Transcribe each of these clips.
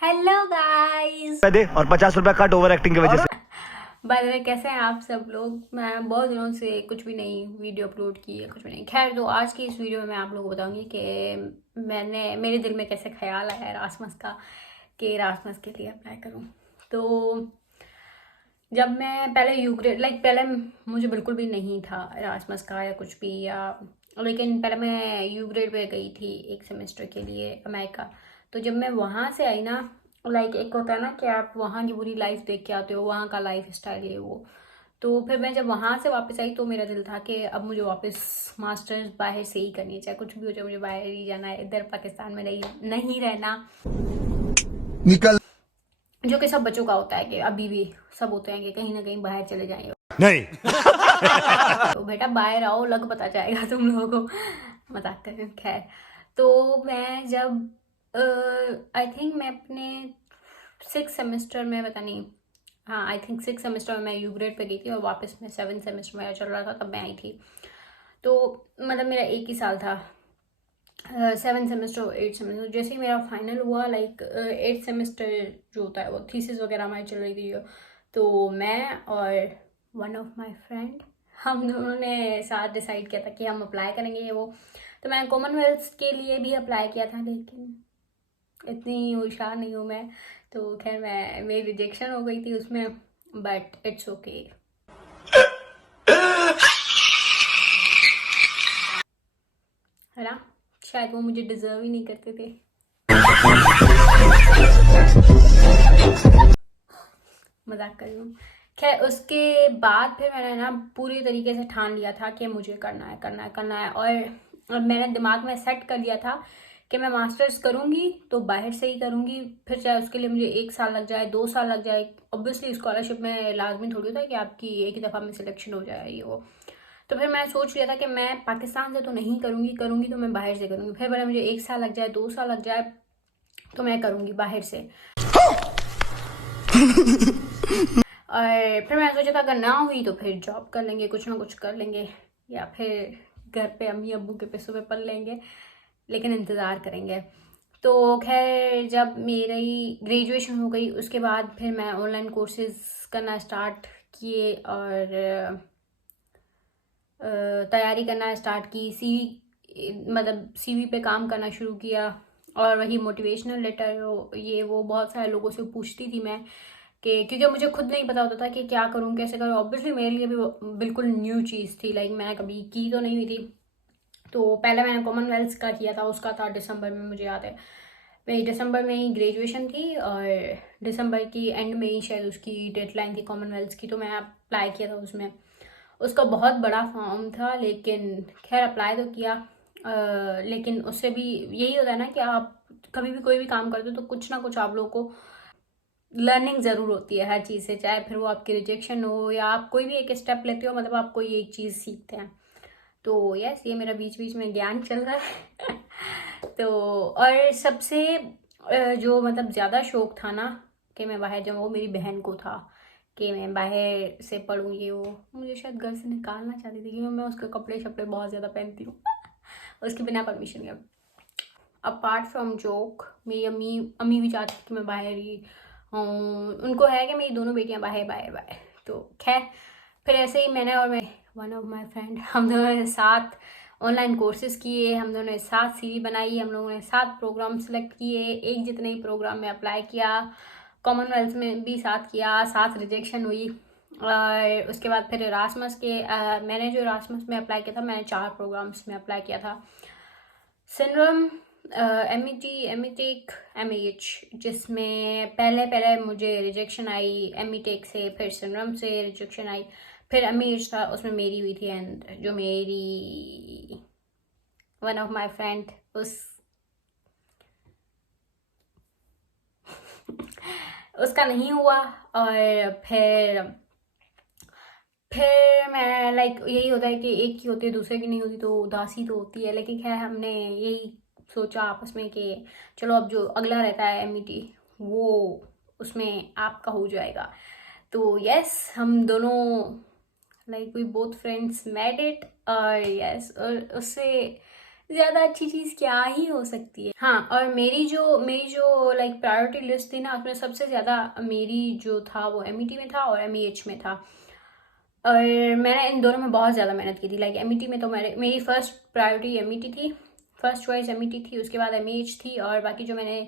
Hello guys. दे और 50 रुपया cut over acting की वजह से। बाय द वे, कैसे हैं आप सब लोग। मैं बहुत दिनों से कुछ भी नहीं वीडियो अपलोड की है, कुछ भी नहीं। खैर, तो आज की इस वीडियो में मैं आप लोगों को बताऊंगी कि मेरे दिल में कैसे ख्याल आया है रासमस का, कि रासमस के लिए अप्लाई करूं। तो जब मैं पहले यू ग्रेड, पहले मुझे बिल्कुल भी नहीं था रासमस का या कुछ भी, या लेकिन पहले मैं यू ग्रेड पे गई थी एक सेमेस्टर के लिए अमेरिका। तो जब मैं वहाँ से आई ना, एक होता है ना कि आप वहाँ की पूरी लाइफ देख के आते हो, वहाँ का लाइफ स्टाइल ये वो। तो फिर मैं जब वहाँ से वापस आई तो मेरा दिल था कि अब मुझे वापस मास्टर्स बाहर से ही करनी है, चाहे कुछ भी हो जाए, मुझे बाहर ही जाना है, इधर पाकिस्तान में नहीं रहना। निकल जो कि सब बच्चों का होता है कि अभी भी सब होते हैं कि कहीं ना कहीं बाहर चले जाएंगे। नहीं। तो बेटा बाहर आओ, लग पता जाएगा तुम लोगों को। मजाक कर रही हूँ। खैर, तो मैं जब आई थिंक मैं अपने 6 सेमेस्टर में, पता नहीं, हाँ आई थिंक 6 सेमेस्टर में मैं यू ग्रेड पे गई थी और वापस मैं 7 सेमेस्टर में चल रहा था तब मैं आई थी। तो मतलब मेरा एक ही साल था, 7 सेमेस्टर और 8 सेमेस्टर। जैसे ही मेरा फाइनल हुआ, 8 सेमेस्टर जो होता है वो थीसिस वगैरह हमारी चल रही थी। तो मैं और वन ऑफ माय फ्रेंड, हम दोनों ने साथ डिसाइड किया था कि हम अप्लाई करेंगे ये वो। तो मैं कॉमनवेल्थ के लिए भी अप्लाई किया था, लेकिन इतनी होशियार नहीं हूँ मैं। तो खैर, मेरी रिजेक्शन हो गई थी उसमें, बट इट्स ओके, है ना। शायद वो मुझे डिजर्व ही नहीं करते थे। मजाक कर रही हूँ। खैर, उसके बाद फिर मैंने ना पूरी तरीके से ठान लिया था कि मुझे करना है करना है करना है। और मैंने दिमाग में सेट कर लिया था कि मैं मास्टर्स करूँगी तो बाहर से ही करूँगी, फिर चाहे उसके लिए मुझे 1 साल लग जाए, 2 साल लग जाए। ऑब्वियसली स्कॉलरशिप में लाजमी थोड़ी होता है कि आपकी एक ही दफ़ा में सिलेक्शन हो जाए ये वो। तो फिर मैं सोच लिया था कि मैं पाकिस्तान से तो नहीं करूँगी, करूँगी तो मैं बाहर से करूँगी। फिर भले मुझे 1 साल लग जाए, 2 साल लग जाए, तो मैं करूँगी बाहर से। और फिर मैंने सोचा था अगर ना हुई तो फिर जॉब कर लेंगे, कुछ ना कुछ कर लेंगे, या फिर घर पे अम्मी अब्बू के पैसों पे पल लेंगे, लेकिन इंतज़ार करेंगे। तो खैर, जब मेरी ग्रेजुएशन हो गई उसके बाद फिर मैं ऑनलाइन कोर्सेज करना स्टार्ट किए और तैयारी करना स्टार्ट की। सीवी पे काम करना शुरू किया। और वही मोटिवेशनल लेटर ये वो बहुत सारे लोगों से पूछती थी मैं, कि क्योंकि मुझे खुद नहीं पता होता था कि क्या करूँ कैसे करूँ। ऑब्वियसली मेरे लिए भी वो बिल्कुल न्यू चीज़ थी, मैंने कभी की तो नहीं हुई थी। तो पहले मैंने कॉमनवेल्थ का किया था, उसका था दिसंबर में, मुझे याद है। मेरी दिसंबर में ही ग्रेजुएशन थी और दिसंबर की एंड में ही शायद उसकी डेडलाइन थी कॉमनवेल्थ की। तो मैंने अप्लाई किया था उसमें। उसका बहुत बड़ा फॉर्म था, लेकिन खैर अप्लाई तो किया। लेकिन उससे भी यही होता है ना कि आप कभी भी कोई भी काम करते हो तो कुछ ना कुछ आप लोगों को लर्निंग ज़रूर होती है हर चीज़ से, चाहे फिर वो आपकी रिजेक्शन हो या आप कोई भी एक स्टेप लेते हो, मतलब आप कोई एक चीज़ सीखते हैं। तो यस, ये मेरा बीच बीच में ज्ञान चल रहा है। तो और सबसे जो मतलब ज़्यादा शौक था ना कि मैं बाहर जाऊँ, वो मेरी बहन को था कि मैं बाहर से पढ़ूँ ये वो। मुझे शायद घर से निकालना चाहती थी, क्योंकि मैं उसके कपड़े शपड़े बहुत ज़्यादा पहनती हूँ। उसके बिना परमिशन के। अपार्ट फ्रॉम जोक, मेरी अम्मी अम्मी भी चाहती थी कि मैं बाहर ही हूँ। उनको है कि मेरी दोनों बेटियां बाहर बाहर बाहर। तो खैर, फिर ऐसे ही मैंने और मैं वन ऑफ माय फ्रेंड, हम दोनों ने साथ ऑनलाइन कोर्सेज किए, हम दोनों ने साथ सीवी बनाई, हम लोगों ने साथ प्रोग्राम सेलेक्ट किए, एक जितने ही प्रोग्राम में अप्लाई किया, कॉमनवेल्थ में भी साथ किया, साथ रिजेक्शन हुई। और उसके बाद फिर रासमस के मैंने जो रासमस में अप्लाई किया था, मैंने 4 प्रोग्राम्स में अप्लाई किया था। सिनरम, MET, METEC, MEH, जिसमें पहले पहले मुझे रिजेक्शन आई METEC से, फिर सिनरम से रिजेक्शन आई, फिर MEH था, उसमें मेरी हुई थी। एंड जो मेरी वन ऑफ माय फ्रेंड, उसका नहीं हुआ। और फिर मैं यही होता है कि एक की होती है दूसरे की नहीं होती, तो उदासी तो होती है। लेकिन खैर, हमने यही सोचा आपस में कि चलो अब जो अगला रहता है MET, वो उसमें आपका हो जाएगा। तो यस, हम दोनों we both friends made it. और यस, और उससे ज़्यादा अच्छी चीज़ क्या ही हो सकती है। हाँ, और मेरी जो लाइक प्रायोरिटी लिस्ट थी ना, उसमें सबसे ज़्यादा मेरी जो था वो MET में था और MEH में था। और मैंने इन दोनों में बहुत ज़्यादा मेहनत की थी। लाइक MET में तो मेरी फर्स्ट प्रायोरिटी MET थी, फर्स्ट चॉइस MET थी, उसके बाद MEH थी, और बाकी जो मैंने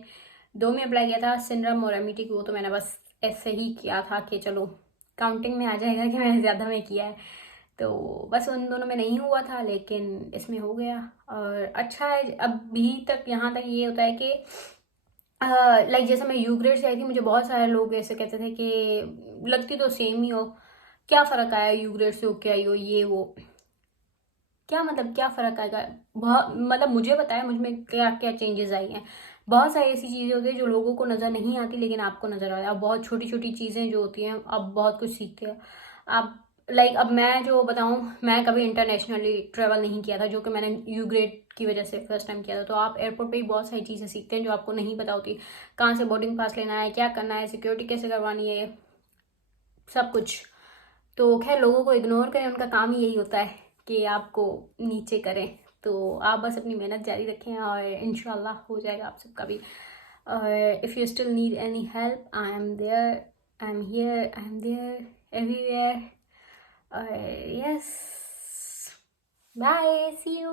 2 में अप्लाई किया था, सिनरम और MET, वो तो मैंने बस ऐसे ही किया था कि चलो काउंटिंग में आ जाएगा कि मैंने ज़्यादा में किया है। तो बस उन दोनों में नहीं हुआ था, लेकिन इसमें हो गया और अच्छा है। अभी तक यहाँ तक ये होता है कि लाइक जैसे मैं यू ग्रेड से आई थी, मुझे बहुत सारे लोग ऐसे कहते थे कि लगती तो सेम ही हो, क्या फ़र्क आया यू ग्रेड से होके आई हो, ये वो। क्या मतलब क्या फ़र्क आएगा? बहुत मतलब मुझे बताया मुझ में क्या क्या चेंजेस आई हैं। बहुत सारी ऐसी चीज़ें होती हैं जो लोगों को नज़र नहीं आती, लेकिन आपको नज़र आता है। अब बहुत छोटी छोटी चीज़ें जो होती हैं, आप बहुत कुछ सीखते हैं। आप लाइक अब मैं जो बताऊं, मैं कभी इंटरनेशनली ट्रेवल नहीं किया था, जो कि मैंने यू ग्रेड की वजह से फर्स्ट टाइम किया था। तो आप एयरपोर्ट पे ही बहुत सारी चीज़ें सीखते हैं जो आपको नहीं पता होती। कहाँ से बोर्डिंग पास लेना है, क्या करना है, सिक्योरिटी कैसे करवानी है, सब कुछ। तो खैर, लोगों को इग्नोर करें, उनका काम ही यही होता है कि आपको नीचे करें। तो आप बस अपनी मेहनत जारी रखें और इंशाल्लाह हो जाएगा आप सबका भी। और if you still need any help, I am there, I am here, I am there, everywhere. Yes, bye, see you.